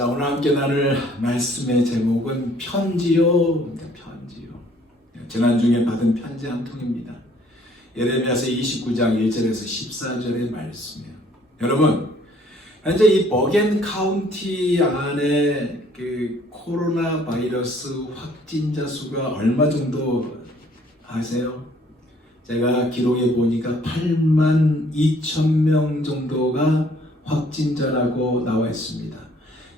자, 오늘 함께 나눌 말씀의 제목은 편지요. 지난 중에 받은 편지 한 통입니다. 예레미야서 29장 1절에서 14절의 말씀이에요. 여러분, 현재 이 버겐 카운티 안에 그 코로나 바이러스 확진자 수가 얼마 정도 아세요? 제가 기록해 보니까 8만 2천 명 정도가 확진자라고 나와 있습니다.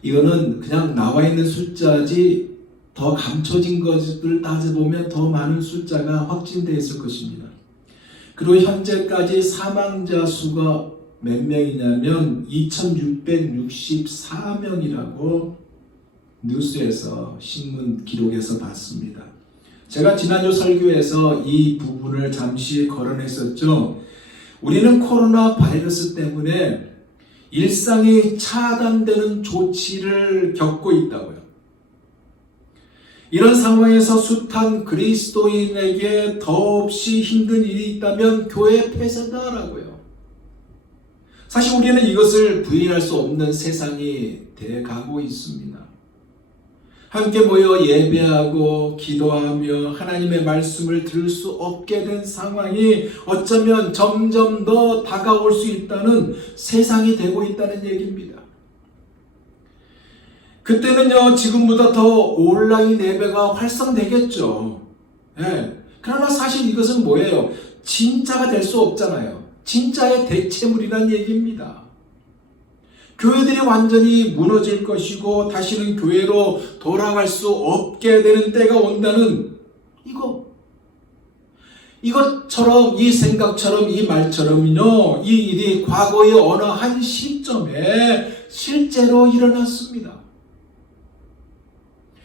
이거는 그냥 나와 있는 숫자지 더 감춰진 것을 따져보면 더 많은 숫자가 확진되어 있을 것입니다. 그리고 현재까지 사망자 수가 몇 명이냐면 2664명이라고 뉴스에서 신문 기록에서 봤습니다. 제가 지난주 설교에서 이 부분을 잠시 거론했었죠. 우리는 코로나 바이러스 때문에 일상이 차단되는 조치를 겪고 있다고요. 이런 상황에서 숱한 그리스도인에게 더없이 힘든 일이 있다면 교회 폐쇄다라고요. 사실 우리는 이것을 부인할 수 없는 세상이 돼가고 있습니다. 함께 모여 예배하고 기도하며 하나님의 말씀을 들을 수 없게 된 상황이 어쩌면 점점 더 다가올 수 있다는 세상이 되고 있다는 얘기입니다. 그때는요, 지금보다 더 온라인 예배가 활성되겠죠. 그러나 사실 이것은 뭐예요? 진짜가 될 수 없잖아요. 진짜의 대체물이란 얘기입니다. 교회들이 완전히 무너질 것이고 다시는 교회로 돌아갈 수 없게 되는 때가 온다는 이것처럼, 이 생각처럼, 이 말처럼요, 이 일이 과거의 어느 한 시점에 실제로 일어났습니다.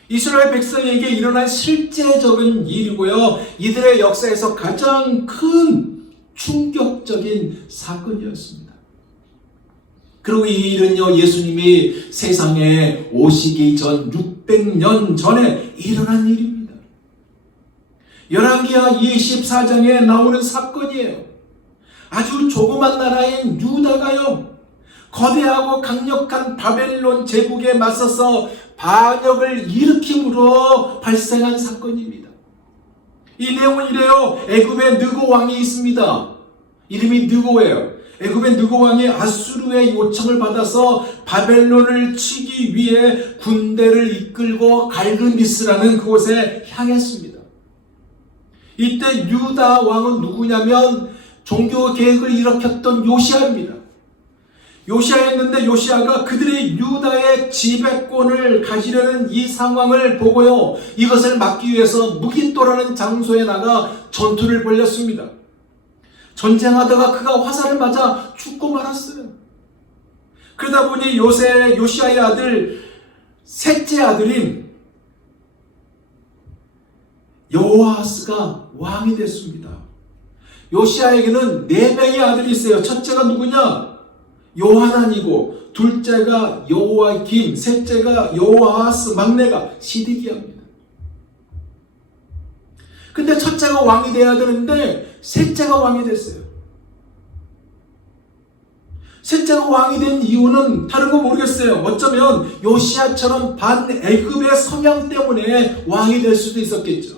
이스라엘 백성에게 일어난 실제적인 일이고요, 이들의 역사에서 가장 큰 충격적인 사건이었습니다. 그리고 이 일은요, 예수님이 세상에 오시기 전 600년 전에 일어난 일입니다. 열왕기하 24장에 나오는 사건이에요. 아주 조그만 나라인 유다가요, 거대하고 강력한 바벨론 제국에 맞서서 반역을 일으킴으로 발생한 사건입니다. 이 내용은 이래요. 애굽에 느고 왕이 있습니다. 이름이 느고예요. 애굽의 느고 왕이 아수르의 요청을 받아서 바벨론을 치기 위해 군대를 이끌고 갈그미스라는 그곳에 향했습니다. 이때 유다 왕은 누구냐면 종교 개혁을 일으켰던 요시아입니다. 요시아였는데 요시아가 그들의 유다의 지배권을 가지려는 이 상황을 보고요, 이것을 막기 위해서 무깃도라는 장소에 나가 전투를 벌였습니다. 전쟁하다가 그가 화살을 맞아 죽고 말았어요. 그러다 보니 요시아의 아들, 셋째 아들인 여호아스가 왕이 됐습니다. 요시아에게는 4명의 아들이 있어요. 첫째가 누구냐? 요하난이고, 둘째가 여호야김, 셋째가 여호아스, 막내가 시드기야입니다. 근데 첫째가 왕이 돼야 되는데 셋째가 왕이 됐어요. 셋째가 왕이 된 이유는 다른 거 모르겠어요. 어쩌면 요시아처럼 반애굽의 성향 때문에 왕이 될 수도 있었겠죠.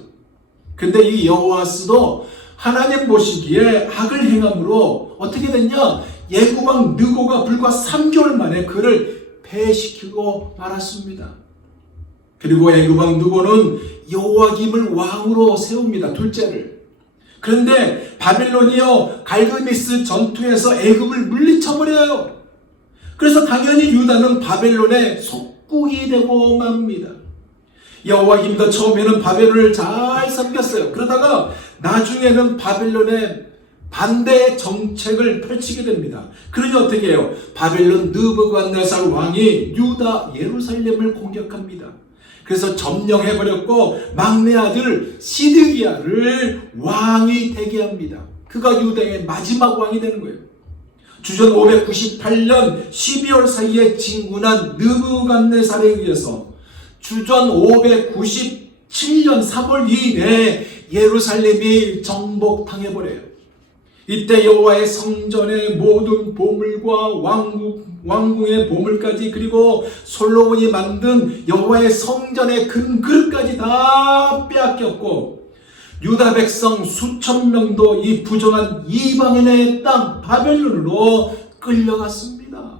근데 이 여호아스도 하나님 보시기에 악을 행함으로 어떻게 됐냐? 애굽왕 느고가 불과 3개월 만에 그를 폐시키고 말았습니다. 그리고 애굽왕 느고는 여호야김을 왕으로 세웁니다. 둘째를. 그런데 바벨론이요, 갈그미스 전투에서 애굽을 물리쳐버려요. 그래서 당연히 유다는 바벨론의 속국이 되고 맙니다. 여호야김도 처음에는 바벨론을 잘 섬겼어요. 그러다가 나중에는 바벨론의 반대 정책을 펼치게 됩니다. 그러니 어떻게 해요? 바벨론 느부갓네살 왕이 유다 예루살렘을 공격합니다. 그래서 점령해버렸고 막내 아들 시드기야를 왕이 되게 합니다. 그가 유다의 마지막 왕이 되는 거예요. 주전 598년 12월 사이에 진군한 느부갓네살에 의해서 주전 597년 3월 2일에 예루살렘이 정복당해버려요. 이때 여호와의 성전의 모든 보물과 왕궁의 보물까지, 그리고 솔로몬이 만든 여호와의 성전의 금 그릇까지 다 빼앗겼고, 유다 백성 수천 명도 이 부정한 이방인의 땅 바벨론으로 끌려갔습니다.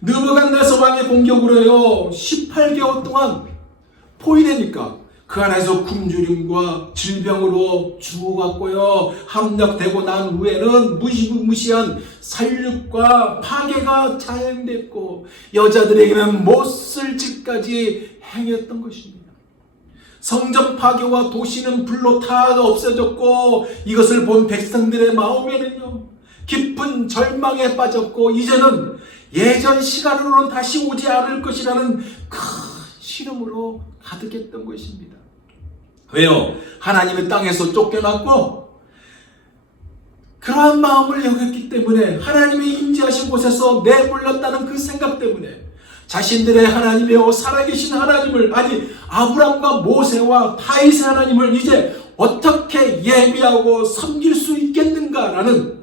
느부갓네살 왕의 공격으로요 18개월 동안 포위되니까 그 안에서 굶주림과 질병으로 죽어갔고요, 함락되고 난 후에는 무시무시한 살육과 파괴가 자행됐고, 여자들에게는 못 쓸 짓까지 행했던 것입니다. 성전 파괴와 도시는 불로 다 없어졌고, 이것을 본 백성들의 마음에는요 깊은 절망에 빠졌고, 이제는 예전 시간으로는 다시 오지 않을 것이라는 큰 신음으로 가득했던 것입니다. 왜요? 하나님의 땅에서 쫓겨났고, 그러한 마음을 여겼기 때문에, 하나님의 임재하신 곳에서 내몰렸다는 그 생각 때문에 자신들의 하나님이요 살아계신 하나님을, 아니 아브람과 모세와 다윗의 하나님을 이제 어떻게 예비하고 섬길 수 있겠는가라는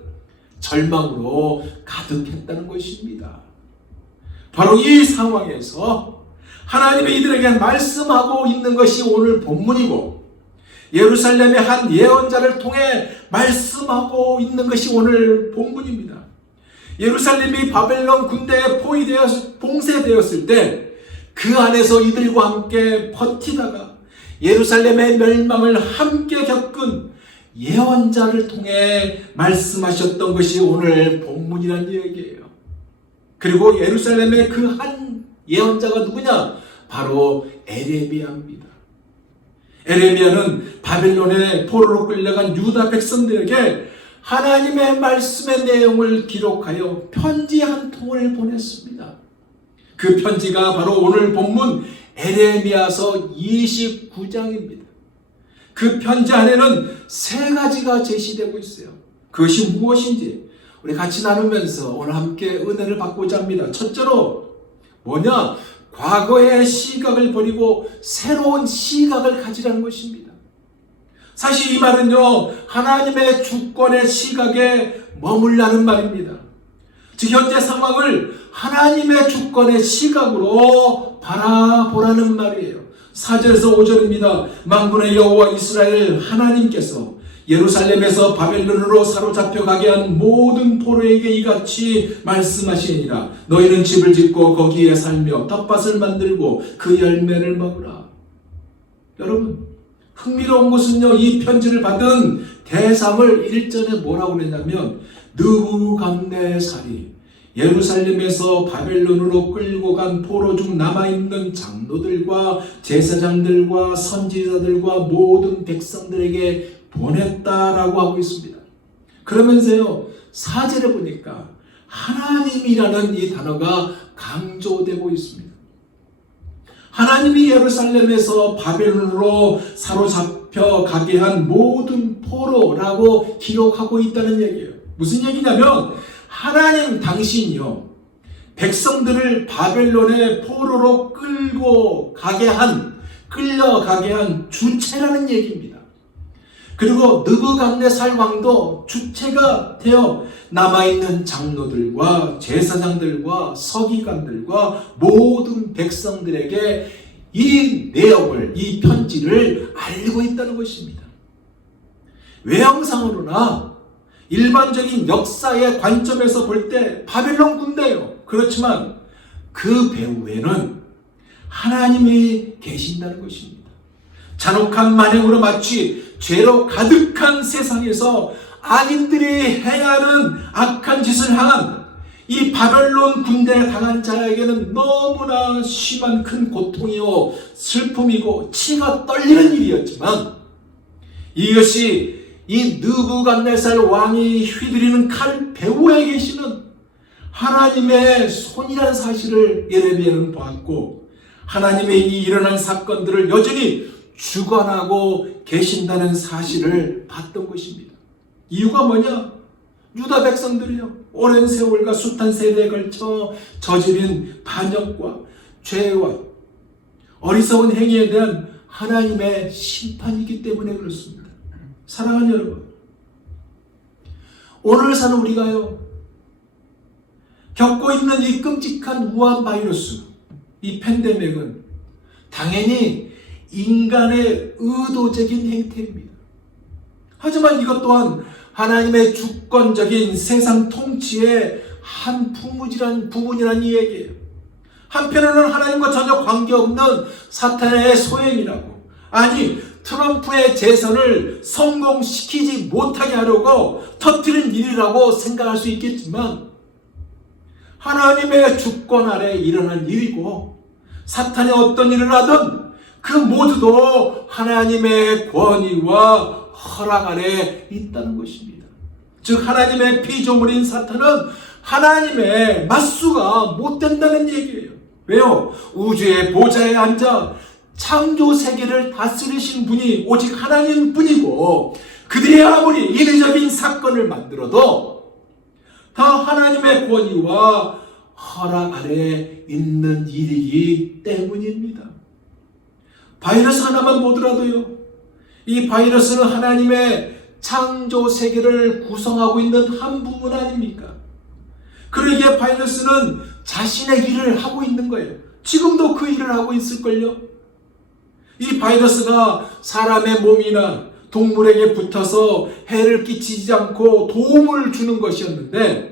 절망으로 가득했다는 것입니다. 바로 이 상황에서 하나님이 이들에게 말씀하고 있는 것이 오늘 본문이고, 예루살렘의 한 예언자를 통해 말씀하고 있는 것이 오늘 본문입니다. 예루살렘이 바벨론 군대에 봉쇄되었을 때 그 안에서 이들과 함께 버티다가 예루살렘의 멸망을 함께 겪은 예언자를 통해 말씀하셨던 것이 오늘 본문이라는 얘기예요. 그리고 예루살렘의 그 한 예언자가 누구냐? 바로 에레미야입니다. 에레미야는 바벨론의 포로로 끌려간 유다 백성들에게 하나님의 말씀의 내용을 기록하여 편지 한 통을 보냈습니다. 그 편지가 바로 오늘 본문 에레미야서 29장입니다. 그 편지 안에는 세 가지가 제시되고 있어요. 그것이 무엇인지 우리 같이 나누면서 오늘 함께 은혜를 받고자 합니다. 첫째로 뭐냐? 과거의 시각을 버리고 새로운 시각을 가지라는 것입니다. 사실 이 말은요 하나님의 주권의 시각에 머물라는 말입니다. 즉 현재 상황을 하나님의 주권의 시각으로 바라보라는 말이에요. 4절에서 5절입니다. 만군의 여호와 이스라엘 하나님께서 예루살렘에서 바벨론으로 사로잡혀 가게 한 모든 포로에게 이같이 말씀하시니라. 너희는 집을 짓고 거기에 살며 텃밭을 만들고 그 열매를 먹으라. 여러분, 흥미로운 것은요, 이 편지를 받은 대상을 1절에 뭐라고 그랬냐면 느부갓네살이 예루살렘에서 바벨론으로 끌고 간 포로 중 남아있는 장로들과 제사장들과 선지자들과 모든 백성들에게 보냈다라고 하고 있습니다. 그러면서요 4절에 보니까 하나님이라는 이 단어가 강조되고 있습니다. 하나님이 예루살렘에서 바벨론으로 사로잡혀 가게 한 모든 포로라고 기록하고 있다는 얘기예요. 무슨 얘기냐면 하나님 당신이요 백성들을 바벨론의 포로로 끌려가게 한 주체라는 얘기입니다. 그리고 느부갓네살 왕도 주체가 되어 남아있는 장로들과 제사장들과 서기관들과 모든 백성들에게 이 내용을, 이 편지를 알고 있다는 것입니다. 외형상으로나 일반적인 역사의 관점에서 볼 때 바벨론 군대예요. 그렇지만 그 배후에는 하나님이 계신다는 것입니다. 잔혹한 만행으로 마치 죄로 가득한 세상에서 악인들이 행하는 악한 짓을 향한 이 바벨론 군대에 당한 자에게는 너무나 심한 큰 고통이요 슬픔이고 치가 떨리는 일이었지만, 이것이 이 느부갓네살 왕이 휘두르는 칼 배후에 계시는 하나님의 손이라는 사실을 예레미야는 보았고, 하나님의 이 일어난 사건들을 여전히 주관하고 계신다는 사실을 봤던 것입니다. 이유가 뭐냐? 유다 백성들이요 오랜 세월과 숱한 세대에 걸쳐 저지른 반역과 죄와 어리석은 행위에 대한 하나님의 심판이기 때문에 그렇습니다. 사랑하는 여러분, 오늘 사는 우리가요, 겪고 있는 이 끔찍한 우한 바이러스, 이 팬데믹은 당연히 인간의 의도적인 행태입니다. 하지만 이것 또한 하나님의 주권적인 세상 통치의 한 부분이란 이야기예요. 한편으로는 하나님과 전혀 관계없는 사탄의 소행이라고, 아니 트럼프의 재선을 성공시키지 못하게 하려고 터뜨린 일이라고 생각할 수 있겠지만, 하나님의 주권 아래 일어난 일이고, 사탄이 어떤 일을 하든 그 모두도 하나님의 권위와 허락 아래 있다는 것입니다. 즉 하나님의 피조물인 사탄은 하나님의 맞수가 못 된다는 얘기예요. 왜요? 우주의 보좌에 앉아 창조 세계를 다스리신 분이 오직 하나님 뿐이고, 그들이 아무리 인위적인 사건을 만들어도 다 하나님의 권위와 허락 아래 있는 일이기 때문입니다. 바이러스 하나만 보더라도요, 이 바이러스는 하나님의 창조 세계를 구성하고 있는 한 부분 아닙니까? 그러기에 바이러스는 자신의 일을 하고 있는 거예요. 지금도 그 일을 하고 있을걸요. 이 바이러스가 사람의 몸이나 동물에게 붙어서 해를 끼치지 않고 도움을 주는 것이었는데,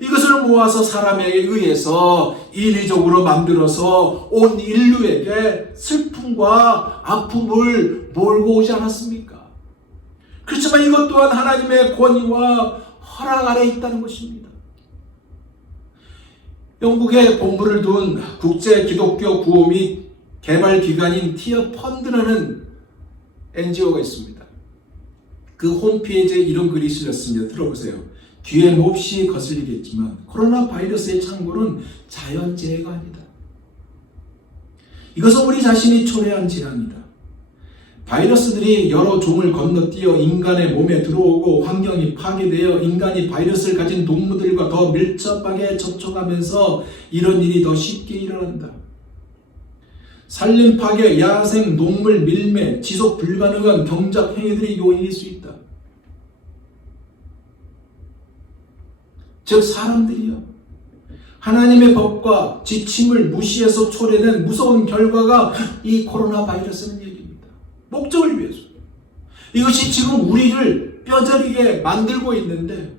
이것을 모아서 사람에게 의해서 인위적으로 만들어서 온 인류에게 슬픔과 아픔을 몰고 오지 않았습니까? 그렇지만 이것 또한 하나님의 권위와 허락 아래 있다는 것입니다. 영국에 본부를 둔 국제 기독교 구호 및 개발 기관인 티어 펀드라는 NGO가 있습니다. 그 홈페이지에 이런 글이 실렸습니다. 들어보세요. 귀에 몹시 거슬리겠지만 코로나 바이러스의 창궐은 자연재해가 아니다. 이것은 우리 자신이 초래한 재앙이다. 바이러스들이 여러 종을 건너뛰어 인간의 몸에 들어오고 환경이 파괴되어 인간이 바이러스를 가진 동물들과 더 밀접하게 접촉하면서 이런 일이 더 쉽게 일어난다. 산림 파괴, 야생 동물 밀매, 지속 불가능한 경작 행위들이 요인일 수 있다. 즉 사람들이요, 하나님의 법과 지침을 무시해서 초래된 무서운 결과가 이 코로나 바이러스는 얘기입니다. 목적을 위해서. 이것이 지금 우리를 뼈저리게 만들고 있는데,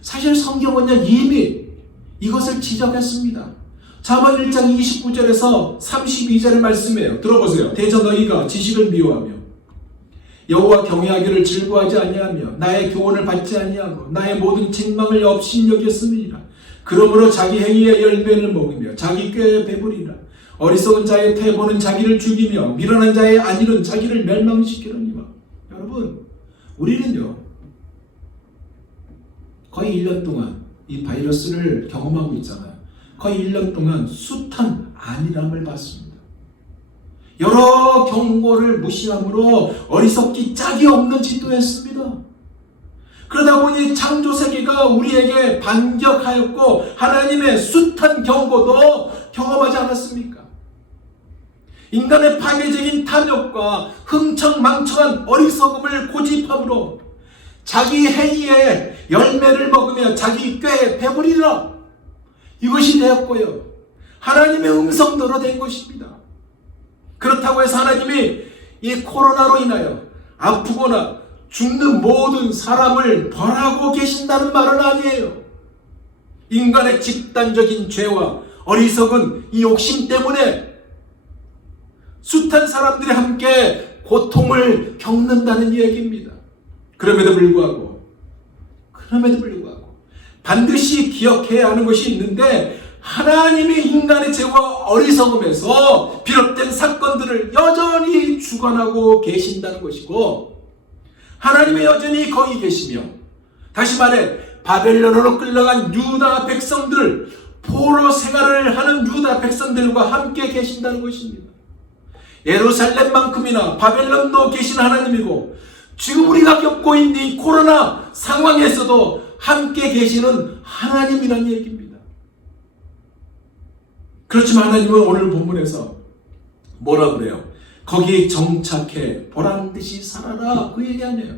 사실 성경은요 이미 이것을 지적했습니다. 잠언 1장 29절에서 32절의 말씀이에요. 들어보세요. 대저 너희가 지식을 미워하며 여호와 경외하기를 즐거워하지 아니하며 나의 교훈을 받지 아니하고 나의 모든 책망을 업신여겼음이니라. 그러므로 자기 행위의 열매를 먹으며 자기 꾀에 배부리라. 어리석은 자의 태보는 자기를 죽이며 미련한 자의 안위는 자기를 멸망시키느니라. 여러분, 우리는요 거의 1년 동안 이 바이러스를 경험하고 있잖아요. 거의 1년 동안 숱한 안일함을 받습니다. 여러 경고를 무시함으로 어리석기 짝이 없는 짓도 했습니다. 그러다 보니 창조세계가 우리에게 반격하였고 하나님의 숱한 경고도 경험하지 않았습니까? 인간의 파괴적인 탐욕과 흥청망청한 어리석음을 고집함으로 자기 행위의 열매를 먹으며 자기 꾀에 배부리라. 이것이 되었고요, 하나님의 음성대로 된 것입니다. 그렇다고 해서 하나님이 이 코로나로 인하여 아프거나 죽는 모든 사람을 벌하고 계신다는 말은 아니에요. 인간의 집단적인 죄와 어리석은 이 욕심 때문에 숱한 사람들이 함께 고통을 겪는다는 얘기입니다. 그럼에도 불구하고 반드시 기억해야 하는 것이 있는데, 하나님이 인간의 죄와 어리석음에서 비롯된 사건들을 여전히 주관하고 계신다는 것이고, 하나님이 여전히 거기 계시며, 다시 말해 바벨론으로 끌려간 유다 백성들, 포로 생활을 하는 유다 백성들과 함께 계신다는 것입니다. 예루살렘만큼이나 바벨론도 계신 하나님이고, 지금 우리가 겪고 있는 이 코로나 상황에서도 함께 계시는 하나님이라는 얘기입니다. 그렇지만 하나님은 오늘 본문에서 뭐라 그래요? 거기 정착해 보란듯이 살아라, 그 얘기 아니에요.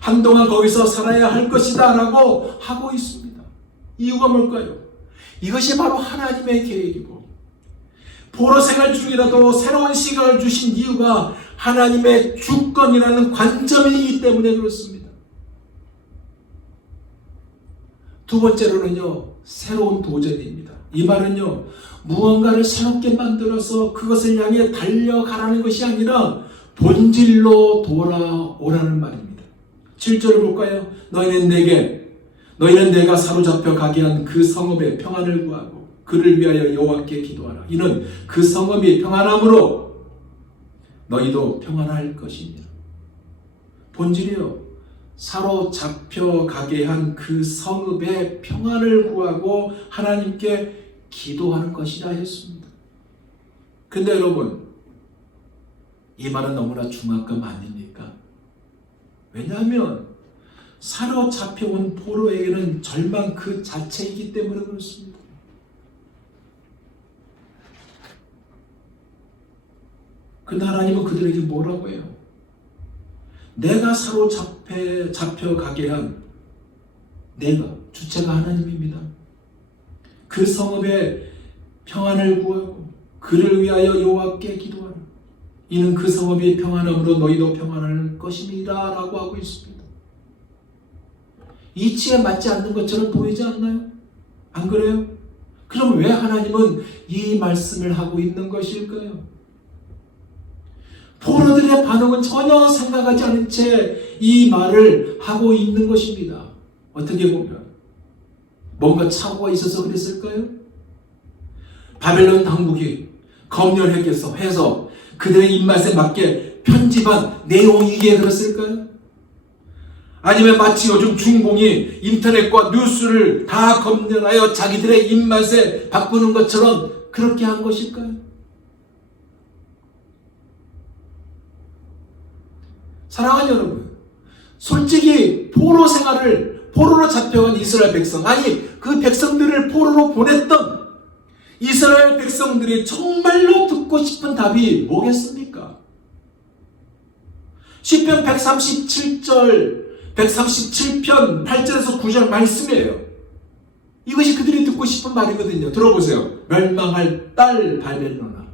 한동안 거기서 살아야 할 것이다 라고 하고 있습니다. 이유가 뭘까요? 이것이 바로 하나님의 계획이고, 포로 생활 중이라도 새로운 시각을 주신 이유가 하나님의 주권이라는 관점이기 때문에 그렇습니다. 두 번째로는요, 새로운 도전입니다. 이 말은요, 무언가를 새롭게 만들어서 그것을 향해 달려가라는 것이 아니라 본질로 돌아오라는 말입니다. 7절을 볼까요? 너희는 내가 사로잡혀 가게 한 그 성읍의 평안을 구하고 그를 위하여 여호와께 기도하라. 이는 그 성읍이 평안함으로 너희도 평안할 것이니라. 본질이요, 사로잡혀 가게 한 그 성읍의 평안을 구하고 하나님께 기도하는 것이라 했습니다. 근데 여러분, 이 말은 너무나 중압감 아닙니까? 왜냐하면 사로잡혀온 포로에게는 절망 그 자체이기 때문에 그렇습니다. 근데 하나님은 그들에게 뭐라고 해요? 내가 사로잡혀가게 한 내가, 주체가 하나님입니다. 그 성읍의 평안을 구하고 그를 위하여 여호와께 기도하라. 이는 그 성읍이 평안함으로 너희도 평안할 것입니다 라고 하고 있습니다. 이치에 맞지 않는 것처럼 보이지 않나요? 안 그래요? 그럼 왜 하나님은 이 말씀을 하고 있는 것일까요? 포로들의 반응은 전혀 생각하지 않은 채 이 말을 하고 있는 것입니다. 어떻게 보면 뭔가 착오가 있어서 그랬을까요? 바벨론 당국이 검열해서 해서 그들의 입맛에 맞게 편집한 내용이기에 그랬을까요? 아니면 마치 요즘 중공이 인터넷과 뉴스를 다 검열하여 자기들의 입맛에 바꾸는 것처럼 그렇게 한 것일까요? 사랑하는 여러분, 솔직히 포로로 잡혀간 이스라엘 백성, 아니 그 백성들을 포로로 보냈던 이스라엘 백성들이 정말로 듣고 싶은 답이 뭐겠습니까? 시편 137편 8절에서 9절 말씀이에요. 이것이 그들이 듣고 싶은 말이거든요. 들어보세요. 멸망할 딸 바벨론아,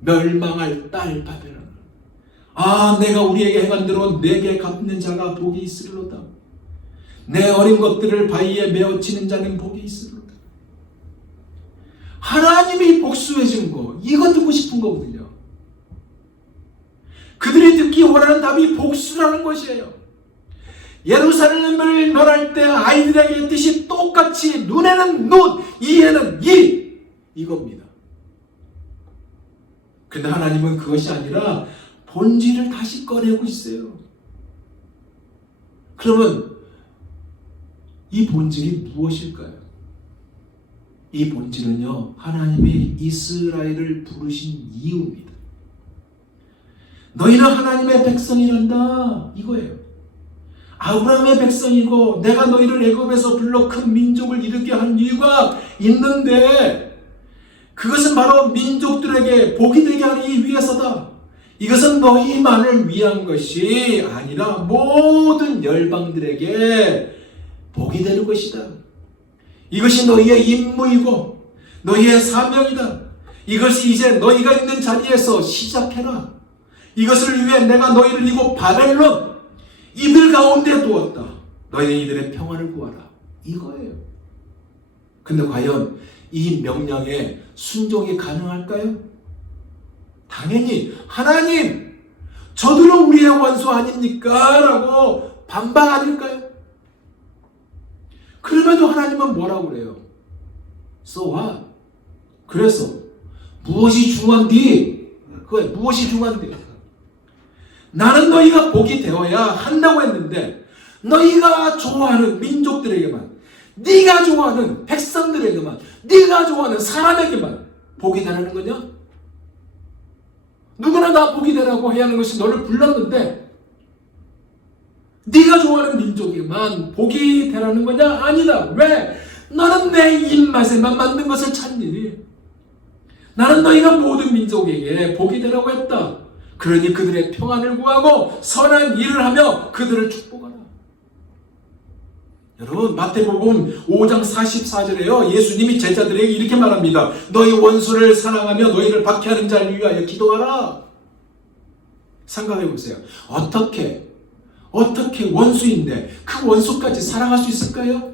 멸망할 딸 바벨론아, 아, 내가 우리에게 행한 대로 내게 갚는 자가 복이 있으리로다. 내 어린 것들을 바위에 메어치는 자는 복이 있으리로다. 하나님이 복수해 준 거, 이거 듣고 싶은 거거든요. 그들이 듣기 원하는 답이 복수라는 것이에요. 예루살렘을 멸할 때 아이들에게 했듯이 똑같이 눈에는 눈, 이에는 이, 이겁니다. 근데 하나님은 그것이 아니라 본질을 다시 꺼내고 있어요. 그러면 이 본질이 무엇일까요? 이 본질은요, 하나님이 이스라엘을 부르신 이유입니다. 너희는 하나님의 백성이란다, 이거예요. 아브라함의 백성이고 내가 너희를 애굽에서 불러 큰 민족을 이루게 한 이유가 있는데, 그것은 바로 민족들에게 복이 되게 하기 위해서다. 이것은 너희만을 위한 것이 아니라 모든 열방들에게 복이 되는 것이다. 이것이 너희의 임무이고 너희의 사명이다. 이것이 이제 너희가 있는 자리에서 시작해라. 이것을 위해 내가 너희를 이곳 바벨론 이들 가운데 두었다. 너희는 이들의 평안을 구하라. 이거예요. 근데 과연 이 명령에 순종이 가능할까요? 당연히 하나님, 저들은 우리의 원수 아닙니까? 라고 반박 아닐까요? 그럼에도 하나님은 뭐라고 그래요? So what? 그래서 무엇이 중요한디? 그거에 무엇이 중요한디? 나는 너희가 복이 되어야 한다고 했는데 너희가 좋아하는 민족들에게만, 네가 좋아하는 백성들에게만, 네가 좋아하는 사람에게만 복이 되라는 거냐? 누구나 다 복이 되라고 해야 하는 것이 너를 불렀는데 네가 좋아하는 민족에만 복이 되라는 거냐? 아니다. 왜? 너는 내 입맛에만 맞는 것을 찾니? 나는 너희가 모든 민족에게 복이 되라고 했다. 그러니 그들의 평안을 구하고 선한 일을 하며 그들을 축복하라. 여러분, 마태복음 5장 44절에요. 예수님이 제자들에게 이렇게 말합니다. 너희 원수를 사랑하며 너희를 박해하는 자를 위하여 기도하라. 생각해 보세요. 어떻게 원수인데 그 원수까지 사랑할 수 있을까요?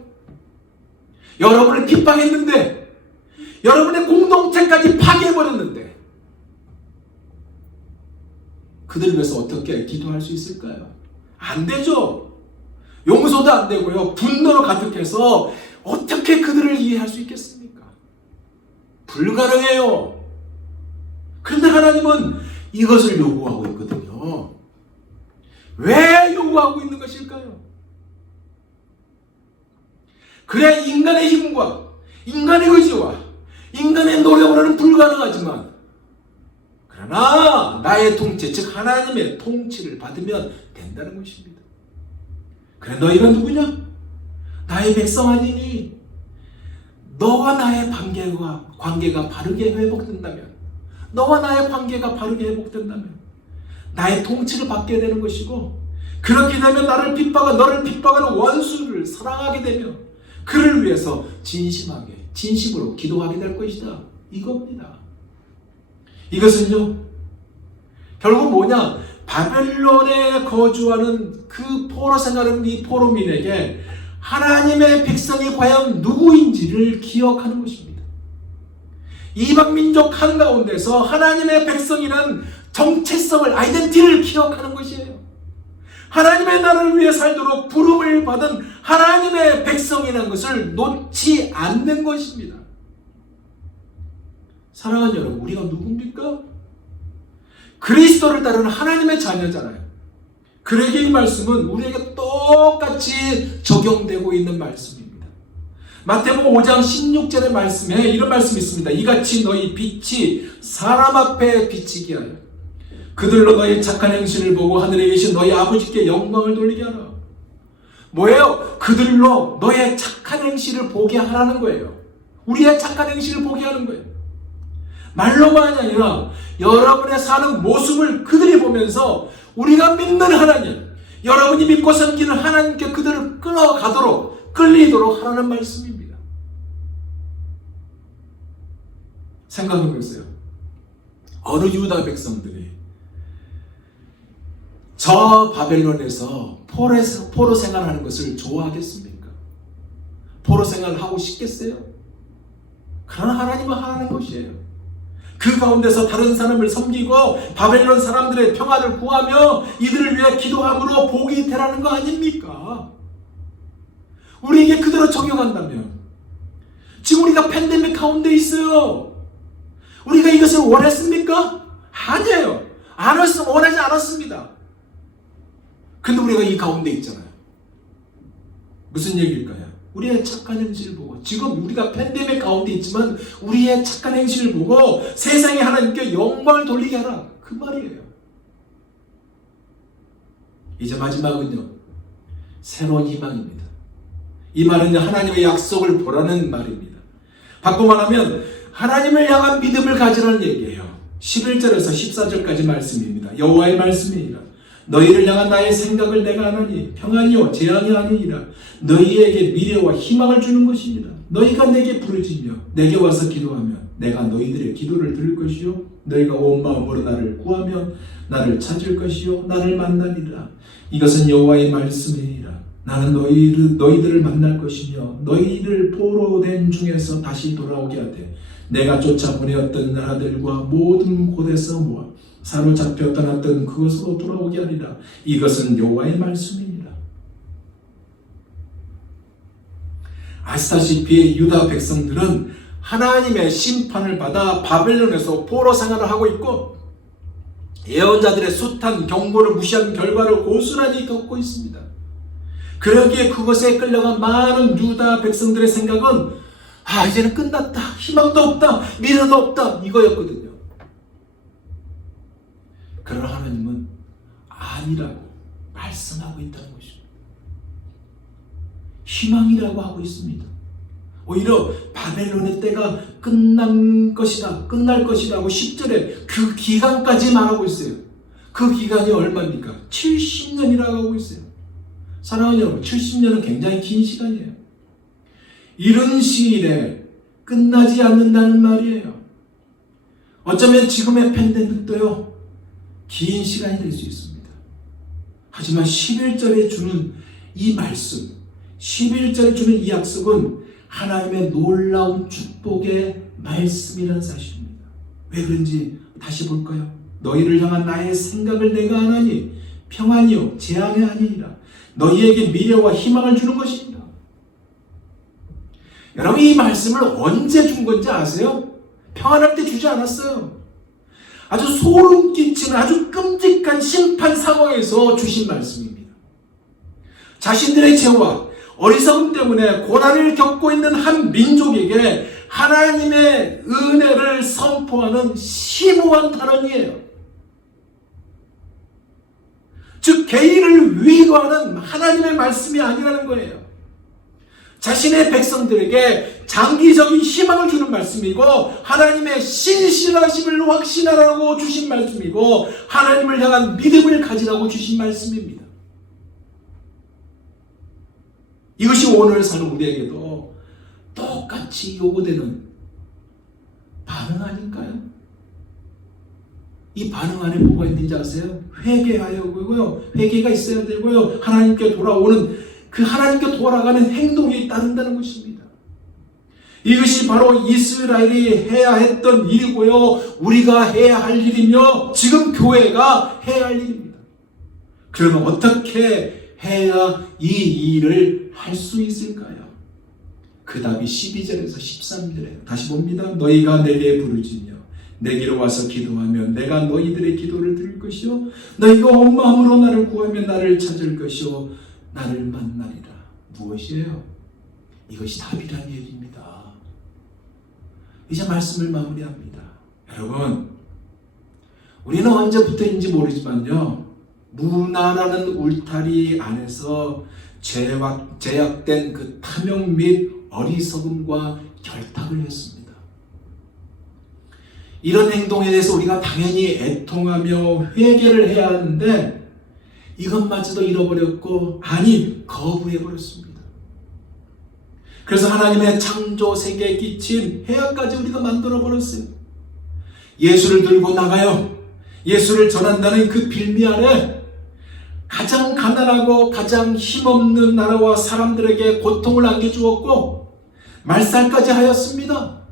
여러분을 핍박했는데, 여러분의 공동체까지 파괴해버렸는데 그들을 위해서 어떻게 기도할 수 있을까요? 안 되죠. 용서도 안 되고요. 분노로 가득해서 어떻게 그들을 이해할 수 있겠습니까? 불가능해요. 그런데 하나님은 이것을 요구하고 있거든요. 왜 요구하고 있는 것일까요? 그래, 인간의 힘과 인간의 의지와 인간의 노력으로는 불가능하지만, 그러나 나의 통치, 즉 하나님의 통치를 받으면 된다는 것입니다. 그래, 너희가 누구냐? 나의 백성 아니니? 너와 나의 관계가 바르게 회복된다면, 너와 나의 관계가 바르게 회복된다면 나의 통치를 받게 되는 것이고, 그렇게 되면 너를 핍박하는 원수를 사랑하게 되며 그를 위해서 진심으로 기도하게 될 것이다. 이겁니다. 이것은요, 결국 뭐냐? 바벨론에 거주하는 그 포로 생활하는 이 포로민에게 하나님의 백성이 과연 누구인지를 기억하는 것입니다. 이방 민족 한가운데서 하나님의 백성이란 정체성을, 아이덴티티를 기억하는 것이에요. 하나님의 나라를 위해 살도록 부름을 받은 하나님의 백성이라는 것을 놓지 않는 것입니다. 사랑하는 여러분, 우리가 누굽니까? 그리스도를 따르는 하나님의 자녀잖아요. 그러기에 이 말씀은 우리에게 똑같이 적용되고 있는 말씀입니다. 마태복음 5장 16절의 말씀에 이런 말씀이 있습니다. 이같이 너희 빛이 사람 앞에 비치게 하여 그들로 너희 착한 행실을 보고 하늘에 계신 너희 아버지께 영광을 돌리게 하라. 뭐예요? 그들로 너의 착한 행실을 보게 하라는 거예요. 우리의 착한 행실을 보게 하는 거예요. 말로만이 아니라 여러분의 사는 모습을 그들이 보면서 우리가 믿는 하나님, 여러분이 믿고 섬기는 하나님께 그들을 끌리도록 하라는 말씀입니다. 생각해 보세요. 어느 유다 백성들이 저 바벨론에서 포로 생활하는 것을 좋아하겠습니까? 포로 생활을 하고 싶겠어요? 그러나 하나님은 하라는 것이에요. 그 가운데서 다른 사람을 섬기고 바벨론 사람들의 평안을 구하며 이들을 위해 기도함으로 복이 되라는 거 아닙니까? 우리에게 그대로 적용한다면, 지금 우리가 팬데믹 가운데 있어요. 우리가 이것을 원했습니까? 아니에요. 원하지 않았습니다. 근데 우리가 이 가운데 있잖아요. 무슨 얘기일까요? 우리의 착한 행실을 보고, 지금 우리가 팬데믹 가운데 있지만 우리의 착한 행실을 보고 세상에 하나님께 영광을 돌리게 하라, 그 말이에요. 이제 마지막은요, 새로운 희망입니다. 이 말은 하나님의 약속을 보라는 말입니다. 바꿔 말하면 하나님을 향한 믿음을 가지라는 얘기예요. 11절에서 14절까지 말씀입니다. 여호와의 말씀이니라. 너희를 향한 나의 생각을 내가 아노니 평안이요 재앙이 아니니라. 너희에게 미래와 희망을 주는 것이니라. 너희가 내게 부르짖며 내게 와서 기도하면 내가 너희들의 기도를 들을 것이요 너희가 온 마음으로 나를 구하면 나를 찾을 것이요 나를 만나리라. 이것은 여호와의 말씀이니라. 나는 너희들을 만날 것이며 너희를 포로된 중에서 다시 돌아오게 하되 내가 쫓아보내었던 나라들과 모든 곳에서 모아 사로잡혀 떠났던 그것으로 돌아오게 하리라. 이것은 여호와의 말씀이니라. 아시다시피 유다 백성들은 하나님의 심판을 받아 바벨론에서 포로 생활을 하고 있고 예언자들의 숱한 경고를 무시한 결과를 고스란히 겪고 있습니다. 그러기에 그것에 끌려간 많은 유다 백성들의 생각은 이제는 끝났다, 희망도 없다, 미래도 없다, 이거였거든요. 그러나 하나님은 아니라고 말씀하고 있다는 것입니다. 희망이라고 하고 있습니다. 오히려 바벨론의 때가 끝날 것이라고 10절에 그 기간까지 말하고 있어요. 그 기간이 얼마입니까? 70년이라고 하고 있어요. 사랑하는 여러분, 70년은 굉장히 긴 시간이에요. 이런 시일에 끝나지 않는다는 말이에요. 어쩌면 지금의 팬데믹도요, 긴 시간이 될 수 있습니다. 하지만 11절에 주는 이 말씀, 11절에 주는 이 약속은 하나님의 놀라운 축복의 말씀이라는 사실입니다. 왜 그런지 다시 볼까요? 너희를 향한 나의 생각을 내가 아나니 평안이요 재앙이 아니니라. 너희에게 미래와 희망을 주는 것입니다. 여러분, 이 말씀을 언제 준 건지 아세요? 평안할 때 주지 않았어요. 아주 소름 끼치는 아주 끔찍한 심판 상황에서 주신 말씀입니다. 자신들의 죄와 어리석음 때문에 고난을 겪고 있는 한 민족에게 하나님의 은혜를 선포하는 심오한 단언이에요. 즉 개인을 위로하는 하나님의 말씀이 아니라는 거예요. 자신의 백성들에게 장기적인 희망을 주는 말씀이고 하나님의 신실하심을 확신하라고 주신 말씀이고 하나님을 향한 믿음을 가지라고 주신 말씀입니다. 이것이 오늘 사는 우리에게도 똑같이 요구되는 반응 아닐까요? 이 반응 안에 뭐가 있는지 아세요? 회개하여고요. 회개가 있어야 되고요. 하나님께 돌아오는 그 하나님께 돌아가는 행동이 따른다는 것입니다. 이것이 바로 이스라엘이 해야 했던 일이고요. 우리가 해야 할 일이며 지금 교회가 해야 할 일입니다. 그러면 어떻게 해야 이 일을 할 수 있을까요? 그 답이 12절에서 13절에 다시 봅니다. 너희가 내게 부르짖으며 내게로 와서 기도하면 내가 너희들의 기도를 들을 것이요 너희가 온 마음으로 나를 구하면 나를 찾을 것이요 나를 만나리라. 무엇이에요? 이것이 답이라는 얘기입니다. 이제 말씀을 마무리합니다. 여러분, 우리는 언제부터인지 모르지만요, 무난하는 울타리 안에서 제약된 그 탐욕 및 어리석음과 결탁을 했습니다. 이런 행동에 대해서 우리가 당연히 애통하며 회개를 해야 하는데 이것마저도 잃어버렸고 아니 거부해버렸습니다. 그래서 하나님의 창조 세계에 끼친 해악까지 우리가 만들어버렸어요. 예수를 들고 나가요. 예수를 전한다는 그 빌미 아래 가장 가난하고 가장 힘없는 나라와 사람들에게 고통을 안겨주었고 말살까지 하였습니다.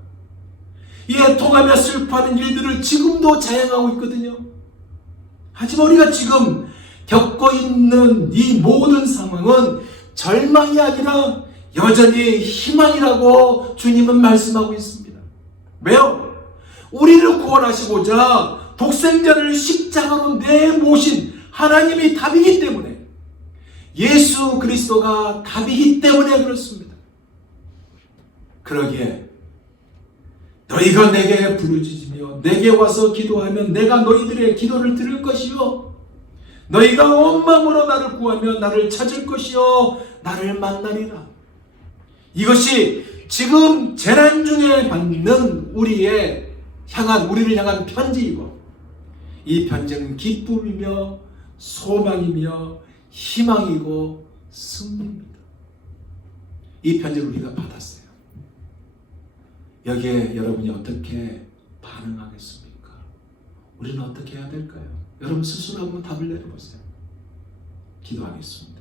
이 애통하며 슬퍼하는 일들을 지금도 자행하고 있거든요. 하지만 우리가 지금 겪고 있는 이 모든 상황은 절망이 아니라 여전히 희망이라고 주님은 말씀하고 있습니다. 왜요? 우리를 구원하시고자 독생자를 십자가로 내모신 하나님이 답이기 때문에, 예수 그리스도가 답이기 때문에 그렇습니다. 그러기에 너희가 내게 부르짖으며 내게 와서 기도하면 내가 너희들의 기도를 들을 것이요 너희가 온 마음으로 나를 구하며 나를 찾을 것이요 나를 만나리라. 이것이 지금 재난 중에 받는 우리를 향한 편지이고, 이 편지는 기쁨이며 소망이며 희망이고 승리입니다. 이 편지를 우리가 받았어요. 여기에 여러분이 어떻게 반응하겠습니까? 우리는 어떻게 해야 될까요? 여러분 스스로 한번 답을 내려보세요. 기도하겠습니다.